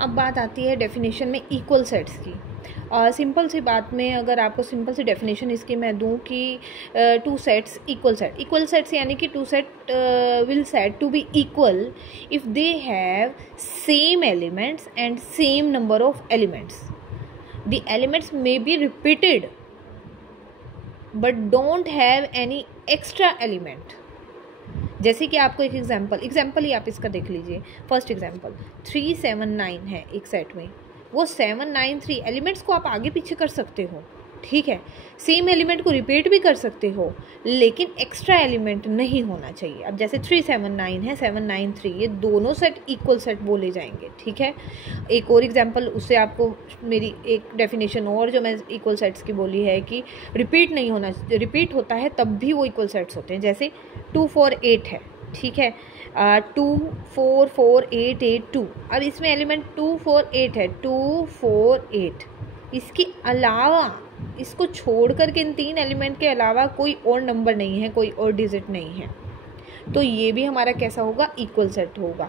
अब बात आती है डेफिनेशन में इक्वल सेट्स की। सिंपल सी बात में अगर आपको सिंपल सी डेफिनेशन इसकी मैं दूं कि टू सेट्स इक्वल सेट्स यानी कि two set will set to be equal if they have same elements and same number of elements. The elements may be repeated but don't have any extra element. जैसे कि आपको एक example ही आप इसका देख लीजिए। फर्स्ट एग्जाम्पल 3 7 9 है एक सेट में, वो 7 9 3 एलिमेंट्स को आप आगे पीछे कर सकते हो, ठीक है, सेम एलिमेंट को रिपीट भी कर सकते हो, लेकिन एक्स्ट्रा एलिमेंट नहीं होना चाहिए। अब जैसे 3 7 9 है, 7 9 3, ये दोनों सेट इक्वल सेट बोले जाएंगे, ठीक है। एक और एग्जांपल, उससे आपको मेरी एक डेफिनेशन और जो मैं इक्वल सेट्स की बोली है कि रिपीट नहीं होना, रिपीट होता है तब भी वो इक्वल सेट्स होते हैं। जैसे 2 4 8 है, ठीक है, 2 4 4 8 8 2। अब इसमें एलिमेंट 2 4 8 है, 2 4 8। इसके अलावा, इसको छोड़ कर के इन तीन एलिमेंट के अलावा कोई और नंबर नहीं है, कोई और डिजिट नहीं है, तो ये भी हमारा कैसा होगा, इक्वल सेट होगा।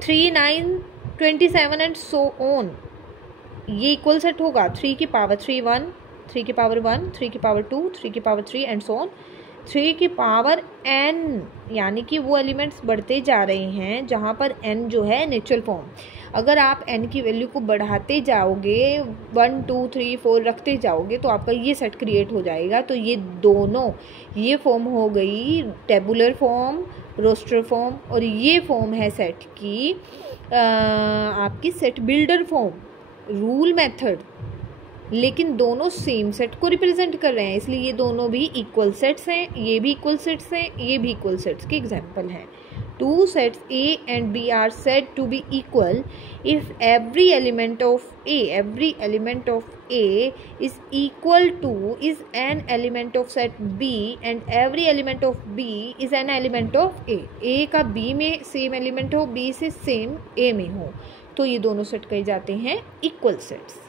3 9 27 एंड सो ऑन, ये इक्वल सेट होगा। 3 की पावर 3 1, 3 की पावर 1, 3 की पावर 2, 3 की पावर 3 एंड सो ऑन, 3 की पावर n, यानी कि वो एलिमेंट्स बढ़ते जा रहे हैं जहाँ पर n जो है नेचुरल फॉर्म। अगर आप n की वैल्यू को बढ़ाते जाओगे, 1 2 3 4 रखते जाओगे, तो आपका ये सेट क्रिएट हो जाएगा। तो ये दोनों, ये फॉर्म हो गई टेबुलर फॉर्म, रोस्टर फॉर्म, और ये फॉर्म है सेट की आपकी set builder form, rule method. लेकिन दोनों सेम सेट को रिप्रेजेंट कर रहे हैं, इसलिए ये दोनों भी इक्वल सेट्स हैं, ये भी इक्वल सेट्स हैं, ये भी इक्वल सेट्स के एग्जांपल हैं। Two sets A and B are said to be equal if every element of A is equal to is an element of set B and every element of B is an element of A। A का B में same element हो, B से same A में हो, तो ये दोनों set कहे जाते हैं इक्वल सेट्स।